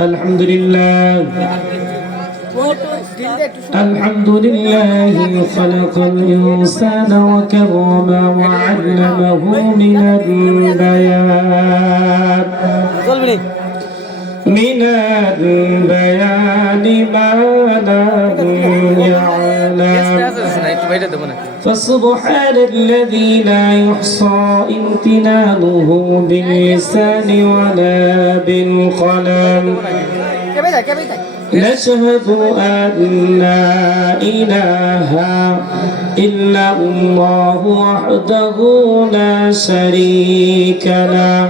الحمد لله الحمد لله خلق الإنسان وكرمه وعلمه من البيان ما لم يعلم فسبحان الذي لا يحصى امتنانه باللسان ولا بالقلم نشهد أن لا إله إلا الله وحده لا شريك له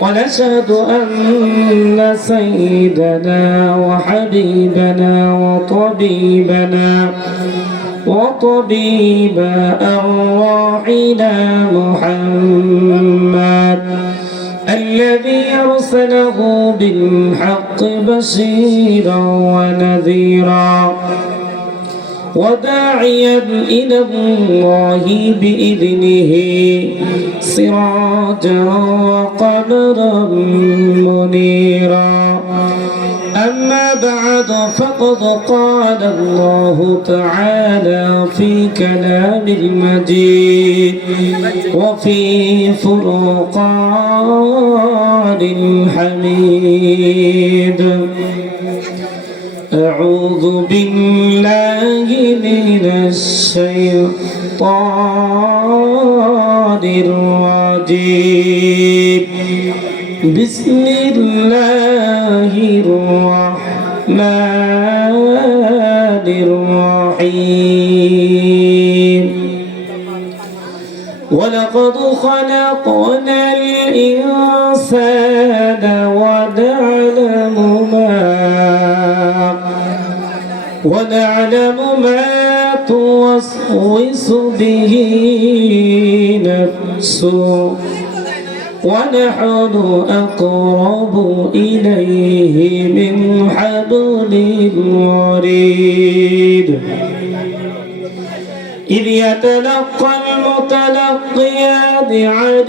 ونشهد أن سيدنا وحبيبنا وطبيب أرواحنا محمد الذي أرسله بالحق بشيرا ونذيرا وداعيا إلى الله بإذنه سراجا وقمرا منيرا أما بعد فقد قال الله تعالى في كلام المجيد وفي فرقان الحميد أعوذ بالله من الشيطان الرجيم بسم الله الرحمن الرحيم ولقد خلقنا الإنسان ونعلم ما توسوس به نفسه ونحن أقرب إليه من حبل الوريد إذ يتلقى المتلقيان عن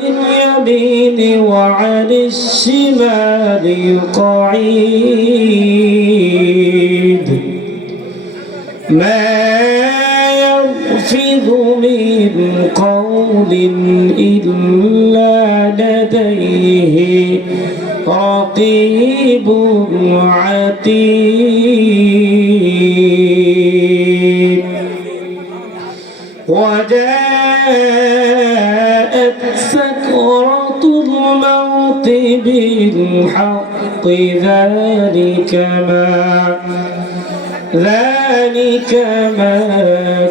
اليمين وعن الشمال قعيد ما يلفظ من قول إلا لديه رقيب عتيد وجاءت سكرة الموت بالحق ذلك ما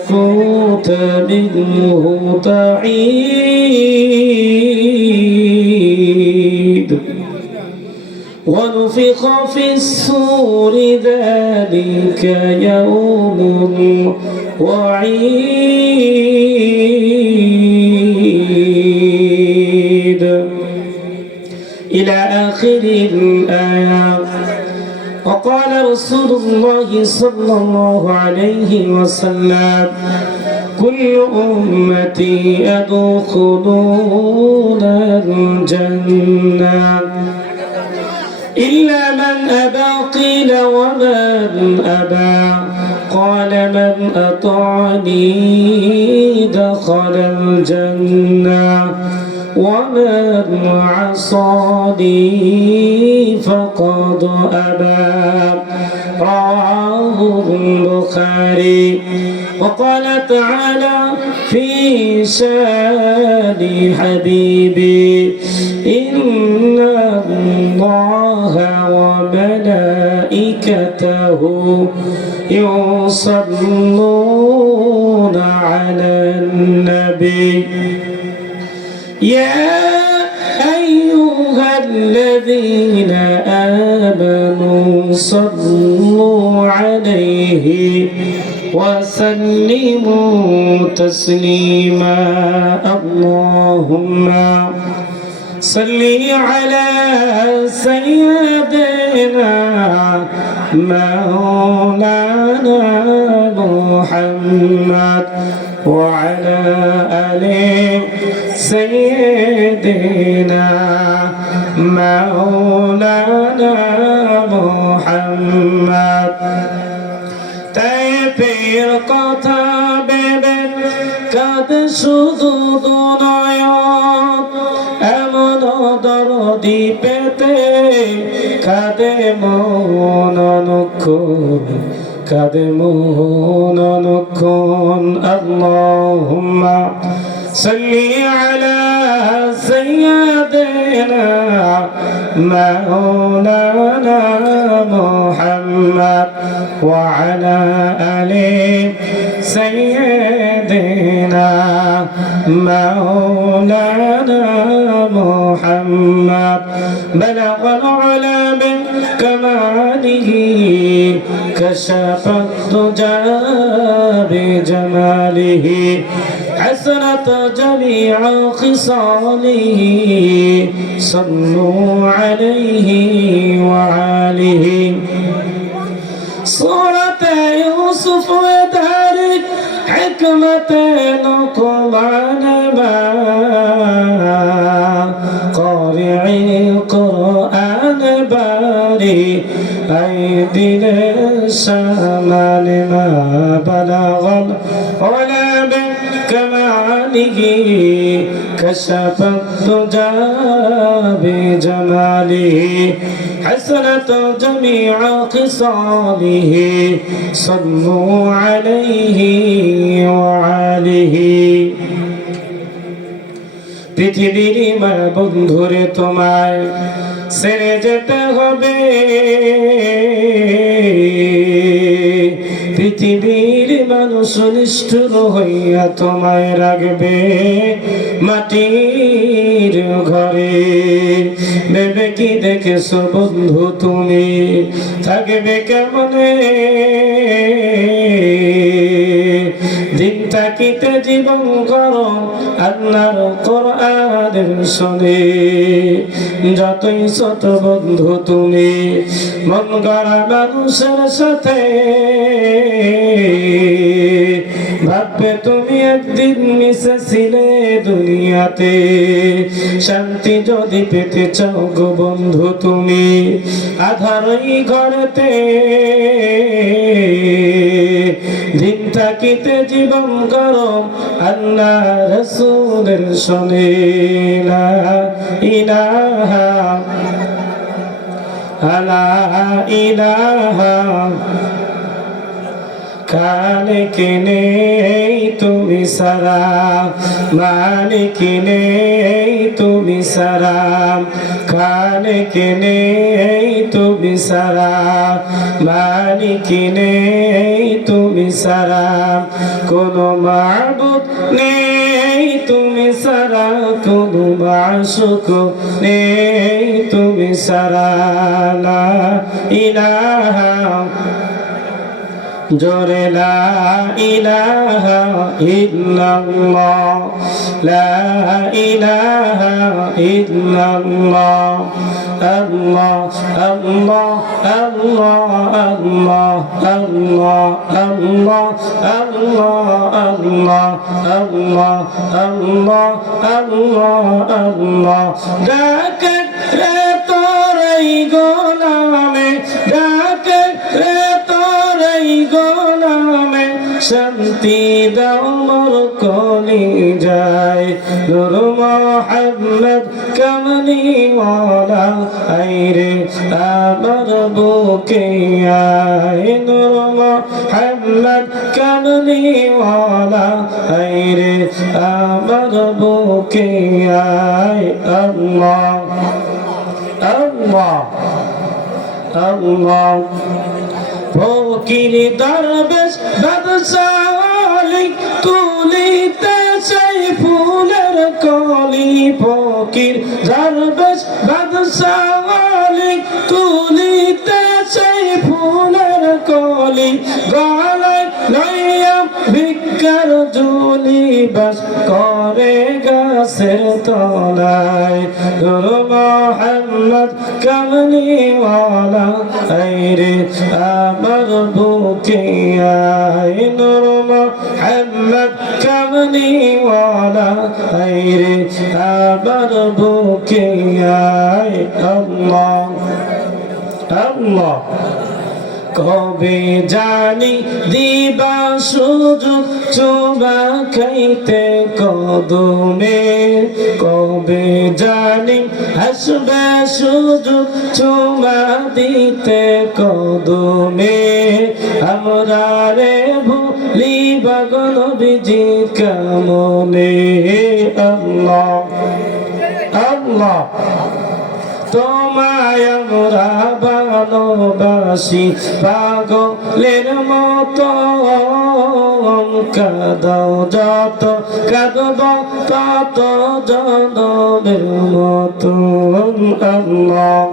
كنت منه تحيد ونفخ في الصور ذلك يوم وعيد إلى آخر الآية. وقال رسول الله صلى الله عليه وسلم كل أمتي يدخلون الجنة إلا من أبى قيل ومن أبى قال من أطعني دخل الجنة ومن عصاني فقد أبى رواه البخاري. وقال تعالى في شان حبيبي إن الله وملائكته يصلون على النبي يا أيها الذين آمنوا صلوا عليه وسلموا تسليما. اللهم صل على سيدنا مولانا محمد وعلى آل سيدنا مولانا মোহাম্মদ। তাইফের কথা ভেবে কাঁদে শুধু দুনয়ন, এমন দরদি পেতে কাঁদে মন অনুক্ষণ, কাঁদে মন অনুক্ষণ। আল্লাহুম্মা সাল্লি আলা সাইয়্যিদিনা মাওলানা মুহাম্মদ ওয়া আলা আলি সাইয়্যিদিনা মাওলানা মুহাম্মদ। বালাগাল উলা বিকামালিহি কাশাফাত দুজা বিজামালিহি حسنت جميع خصاله صلوا عليه وآله سورة يوسف ودارك حكمة لقمان قارئ القرآن باري أيدي الشمال ما بلغ العلا بكماله كشف الدجى بجماله حسنت جميع خصاله صلوا عليه وآله পৃথিবীর মা বন্ধুরে তোমায় ছেড়ে যেতে হবে, পৃথিবীর মানুষ নিষ্ঠুর হইয়া তোমায় রাখবে মাটির ঘরে। ভেবে কি দেখেছো বন্ধু তুমি থাকবে কেমনে, দিন থাকিতে জীবন করো আল্লাহর কোরআনের শুনে। যতই ছোট বন্ধু তুমি মন গড়া মানুষের সাথে ভাববে তুমি একদিন মিশেছিলে দুনিয়াতে। শান্তি যদি পেতে চাও গো বন্ধু তুমি আধার এই ঘরেতে, দিন থাকিতে জীবন করো আল্লাহ রাসূলের শুনে। লা ইলাহা লা ইলাহা খালিক নেই তুমি সারা, মালিক নেই তুমি সারা, খালিক নেই তুমি সারা, মালিক নেই তুমি সারা, কোনো মাবুদ নেই তুমি সারা, কোনো মাশুক নেই তুমি সারা। লা ইলাহা জোরে লা ইলাহা ইল্লাল্লাহ, লা ইলাহা ইল্লাল্লাহ। আল্লাহ আল্লাহ আল্লাহ আল্লাহ আল্লাহ আল্লাহ আল্লাহ আল্লাহ আল্লাহ আল্লাহ আল্লাহ আল্লাহ। ডাকে রে তোর এই গোলামে, ডাকে রে তোর এই গোলামে, শান্তি দাও মোর কলিজায়। নূর মুহাম্মদ কামলিওয়ালা আইরে আমার বুকে আয়, নূর মুহাম্মদ কামলিওয়ালা আইরে আমার বুকে আয়। আল্লাহ আল্লাহ আল্লাহ। ফকির দরবেশ বাদশাহ আলী তুলিতে সেই ফুলের কলি, ফকির দরবেশ বাদশাহ আলী তুলিতে সেই ফুলের কলি, গলায় লইয়া ভিক্ষার ঝুলি বাস করে গাছের তলায়। নূর মুহাম্মদ কামলিওয়ালা আইরে আমার বুকে আয়, নূর মুহাম্মদ কামলিওয়ালা আইরে আমার বুকে আয়। আল্লাহ আল্লাহ কবে জানি দিবা সুযোগ চুমা খাইতে কদমে, কবে জানি আসবে সুযোগ চুমা দিতে কদমে, আমরা রে ভুলিবা গো নবীজি কেমনে। আল্লাহ আল্লাহ তোমায় আমরা ভালোবাসি পাগলের মতো, কাঁদাও যত কাঁদব তত জনমের মতো। আল্লাহ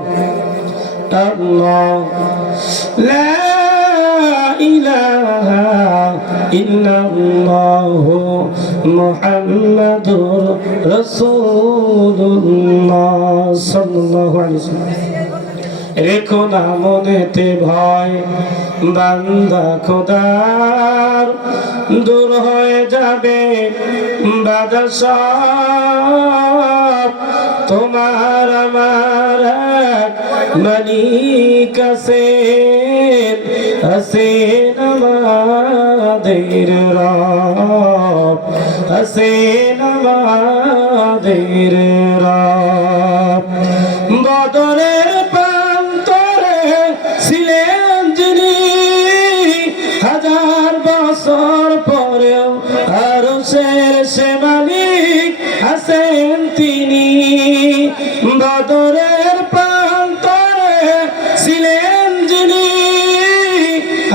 আল্লাহ লা ইলাহা ইল্লাল্লাহু মুহাম্মাদুর রাসূলুল্লাহ সাল্লাল্লাহু আলাইহি ওয়াসাল্লাম। রেখো না মনেতে ভয় বান্দা খোদার, দূর হয়ে যাবে বাধা সব, তোমার আমার মালিক আছেন, আছেন আমাদের রব, আছেন আমাদের রব। বদরের প্রান্তরে ছিলেন যিনি, হাজার বছর পরেও আরশের সে মালিক আছেন তিনি। বদরের প্রান্তরে ছিলেন যিনি,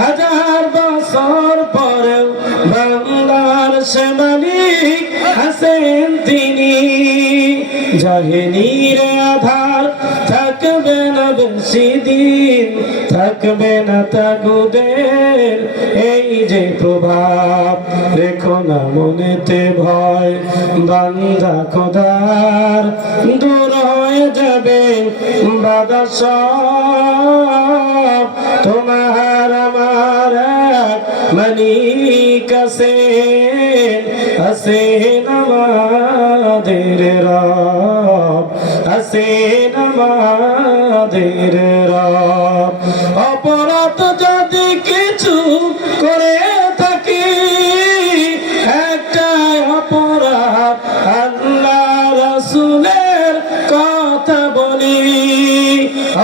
হাজার বছর পরেও বাংলার সে মালিক আছেন তিনি। জাহেলির আধার থাকবে না বেশি দিন, থাকবে না তাগুদের এই যে প্রভাব। রেখো না মনেতে ভয় বান্দা খোদার, দূর হয়ে যাবে বাধা সব, তোমার আমার মালিক আছেন, আছেন আমাদের রব, আছেন আমাদের রব। অপরাধ যদি কিছু করে থাকি, একটাই অপরাধ আল্লাহ রাসূলের কথা বলি।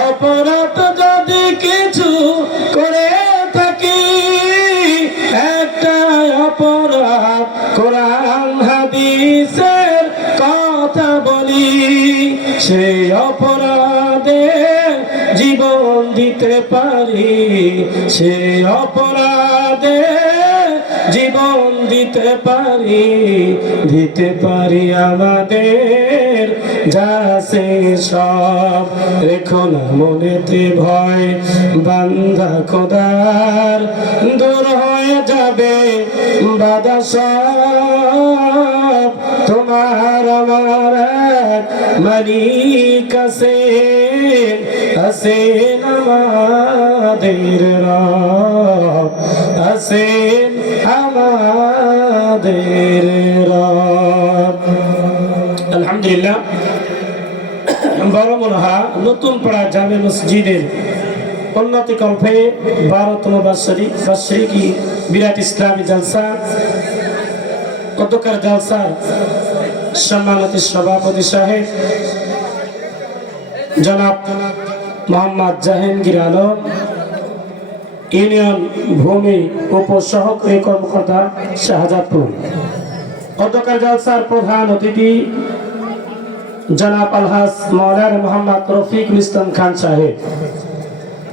অপরাধ যদি কিছু করে থাকি, একটাই অপরাধ কোরআন হাদিসের কথা বলি। সেই অপরাধে জীবন দিতে পারি, সেই অপরাধে জীবন দিতে পারি, দিতে পারি আমাদের যাচ্ছে সব। রেখো না মনেতে ভয় বান্দা খোদার, দূর হয়ে যাবে বাধা সব, তোমার আমার মালিক আছেন, আছেন আমাদের রব, আছেন আমাদের রব। আলহামদুলিল্লাহ। বড়মুরহা নতুন পাড়া জামে মসজিদের উন্নতি কল্পে 12তম বার্ষিকী বিরাট ইসলামী জলসা, গতকাল জলসার সম্মানিত সভাপতি সাহেব জনাব মোহাম্মদ জাহাঙ্গীর আলম, ইউনিয়ন ভূমি উপ সহকারী কর্মকর্তা শাহজাদপুর। গতকাল জলসার প্রধান অতিথি জনাব আলহাজ মাওলানা মোহাম্মদ রফিকুল ইসলাম খান সাহেব,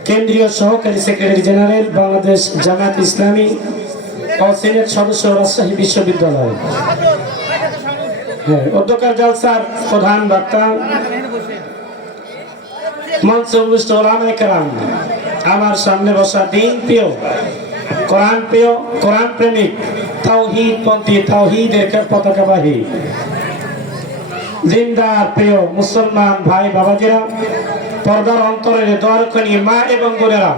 কেন্দ্রীয় সহকারী সেক্রেটারি জেনারেল বাংলাদেশ জামায়াত ইসলামী ও সিনেট সদস্য রাজশাহী বিশ্ববিদ্যালয়। গতকাল জলসার প্রধান বক্তা মঞ্চে উপস্থিত ওলামায়ে কেরাম, আমার সামনে বসা দিন প্রিয়, কোরআন প্রেমিক, তাওহীদ পন্থী, তাওহীদের পতাকাবাহী জিন্দার প্রিয় মুসলমান ভাই বাবাজিরা, পর্দার অন্তরের দোয়ারখানি মা এবং বোনেরা,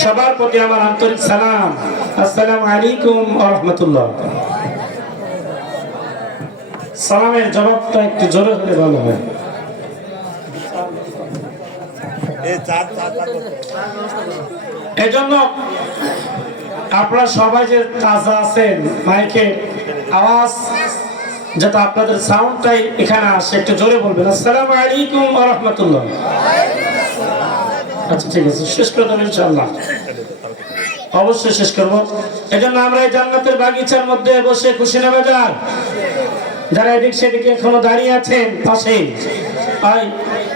সবার প্রতি আমার আন্তরিক সালাম। আসসালামু আলাইকুম ওয়া রাহমাতুল্লাহ। সালামের জবাবটা একটু জোরে হলে ভালো হয়। এজন্য আপনারা সবাই যে তাজা আছেন, মাইকে আওয়াজ যাতে আপনাদের সাউন্ডটাই এখানে আসে, একটু জোরে বলবেন আসসালামু আলাইকুম ওয়া রাহমাতুল্লাহ। আচ্ছা ঠিক আছে, শেষ করে দেবেন ইনশাআল্লাহ, অবশ্যই শেষ করবো। এজন্য আমরা এই জান্নাতের বাগিচার মধ্যে বসে খুশি না বাজার, যারা এদিক সেদিকে এখনো দাঁড়িয়ে আছেন পাশে, ভাই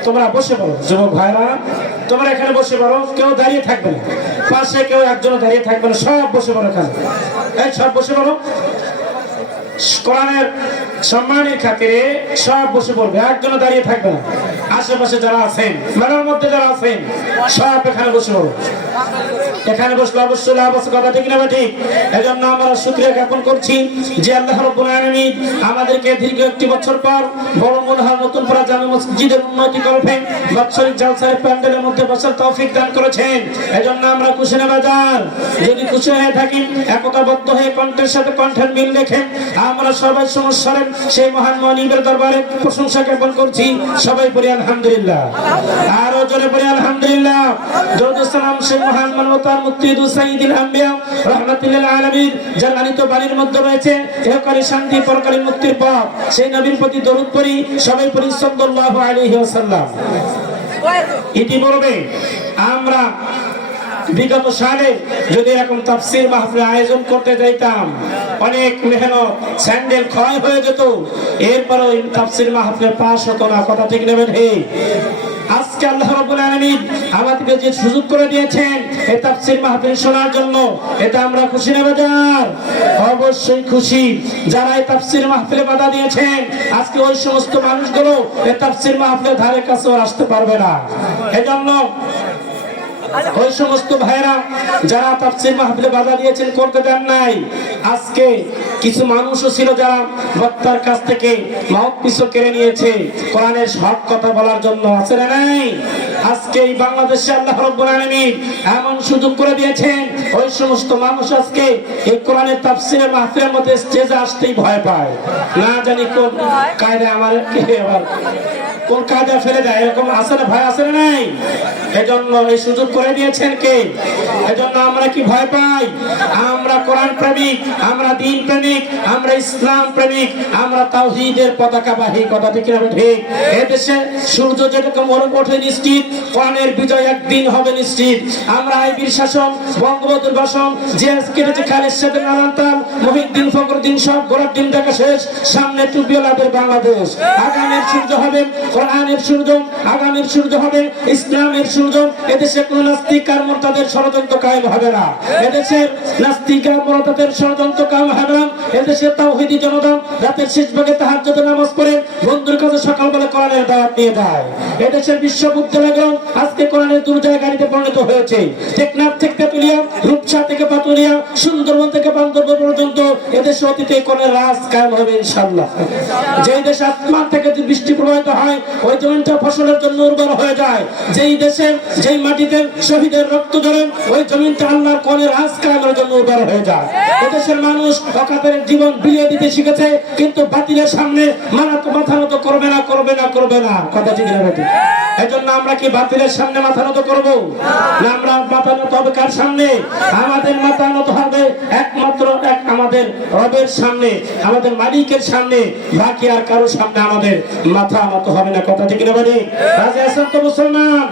তোমরা বসে পড়ো, যুবক ভাইরা তোমরা এখানে বসে পড়ো, কেউ দাঁড়িয়ে থাকবে না, পাশে কেউ একজনও দাঁড়িয়ে থাকবে না, সব বসে পড়ো এখানে, এই সব বসে পড়ো, কোরআনের সম্মানের খাতিরে সব বসে পড়বে, একজনও দাঁড়িয়ে থাকবে না। আশেপাশে যারা আছেন, মেলার মধ্যে যারা আছেন, সব এখানে বসে পড়ো। এখানে বসলে অবশ্যই লাভ আছে, কথা ঠিক না ঠিক? এজন্য আমরা শুকরিয়া জ্ঞাপন করছি যে আল্লাহ রাব্বুল আলামিন আমাদেরকে দীর্ঘ একটি বছর পর বড় মনোহর নতুন পাড়া জামে মসজিদের উন্নতি করবেন, বাৎসরিক জালসার প্যান্ডেলের মধ্যে বসার তৌফিক দান করেছেন। এজন্য আমরা খুশি না বাজার, যদি খুশি হয়ে থাকি একতাবদ্ধ হয়ে কণ্ঠের সাথে কণ্ঠের মিল রেখে আমরা সবাই সমস্যারেন সেই মহান মনিবের দরবারে প্রশংসা জ্ঞাপন করছি। সবাই পড়ি আলহামদুলিল্লাহ, আরো জোরে পড়ি আলহামদুলিল্লাহ। দরুদ সালাম সেই মহান মানবতার মুক্তিদু সাইয়্যিদুল আম্বিয়া রাহমাতুল লিল আলামিন, যার লালিত বাণীর মধ্যে রয়েছে ইহকালী শান্তি পরকালী মুক্তির পথ, সেই নবীর প্রতি দরুদ পড়ি, সবাই পড়ি সাল্লাল্লাহু আলাইহি ওয়াসাল্লাম। ইতিপূর্বে আমরা বিগত সালে যদি এরকম তাফসীর মাহফিল আয়োজন করতে যাইতাম, অনেক মেহনত, স্যান্ডেল ক্ষয় হয়ে যেত, এরপরও তাফসীর মাহফিলে পাস হতো না, কথা ঠিক নেবেন? হে, আজকে আল্লাহ রাব্বুল আলামিন আমাদেরকে যে সুযোগ করে দিয়েছেন এই তাফসীর মাহফিল শোনার জন্য, এটা আমরা খুশি না বাজার? অবশ্যই খুশি। যারা এই তাফসীর মাহফিলে বাধা দিয়েছেন, আজকে ওই সমস্ত মানুষগুলো এই তাফসীর মাহফিলের ধারে কাছেও আসতে পারবে না। এজন্য ওই সমস্ত ভাইরা যারা তাফসীর মাহফিলে বাধা দিয়েছেন, করতে দেন নাই, আজকে কিছু মানুষও ছিল যারা বক্তার কাছ থেকে মাউথপিসও কেড়ে নিয়েছে কোরআনের হক কথা বলার জন্য, আছে না নাই? আজকে এই বাংলাদেশে আল্লাহ রাব্বুল আলামিন এমন সুযোগ করে দিয়েছেন, ওই সমস্ত মানুষ আজকে এই কোরআনের তাফসীরের মাহফিলের মধ্যে স্টেজে আসতেই ভয় পায়, না জানি কোন কায়দা আমার আবার কোন কায়দা ফেলে দেয়, এরকম আছে না ভাই, আছে না নাই? এজন্য এই সুযোগ করে দিয়েছেন কে? এজন্য আমরা কি ভয় পাই? আমরা কোরআন প্রেমিক, আমরা দ্বীন প্রেমিক, আমরা ইসলাম প্রেমিক, আমরা তাওহীদের পতাকাবাহী, কথা ঠিক না ঠিক? এদেশে সূর্য যেরকম ওঠে নিশ্চিত, কোরআনের বিজয় একদিন হবে নিশ্চিত। আমরা আইবির শাসন, বঙ্গবন্ধুর ভাষণ, জিএস কেটেছে, খালেদ সাহেবের নানান্তাল, মহিউদ্দিন ফখরুদ্দিন সব ঘোরার দিন দেখা শেষ, সামনে টুপিওয়ালাদের বাংলাদেশ। আগামীর সূর্য হবে কোরআনের সূর্য, আগামীর সূর্য হবে ইসলামের সূর্য। এদেশে কোন নাস্তিক আর মুরতাদের ষড়যন্ত্র কায়েম হবে না, এদেশের নাস্তিক আর মুরতাদের ষড়যন্ত্র কায়েম হবে না। এদেশের তাওহীদি জনতা রাতের শেষ ভাগে তাহাজ্জুদের নামাজ পড়ে বন্ধুর কাছে সকালবেলা কোরআনের দাওয়াত নিয়ে যায়। এদেশের বিশ্ববিদ্যালয়গুলো আজকে কোরআনের দুর্জয় গাড়িতে পরিণত হয়েছে। টেকনাফ থেকে তেতুলিয়া, রূপসা থেকে পাতুলিয়া, সুন্দরবন থেকে বান্দরবান পর্যন্ত এদেশে অতীতে কোরআনের রাজ কায়েম হবে ইনশাআল্লাহ। যেই দেশে আসমান থেকে বৃষ্টি প্রবাহিত হয়, ওই জমিনটা ফসলের জন্য উর্বর হয়ে যায়। যেই দেশে, যেই মাটিতে শহীদের রক্ত ঝরে, ওই জমিনটা আল্লাহর কোরআনের রাজ কায়েমের জন্য উর্বর হয়ে যায়। এদেশের মানুষ অকাতরে জীবন বিলিয়ে দিতে শিখেছে, কিন্তু বাতিলের সামনে মাথা নত করবে না, করবে না, করবে না, কথা ঠিক না বেটি? এজন্য আমরা কি বাতিলের সামনে মাথা নত করবো না? আমরা মাথা নত হবে কার সামনে? আমাদের মাথা নত হবে একমাত্র এক আমাদের রবের সামনে, আমাদের মালিকের সামনে, বাকি আর কারো সামনে আমাদের মাথা নত হবে না, কথা ঠিক না বেটি? রাজি আছেন তো মুসলমান?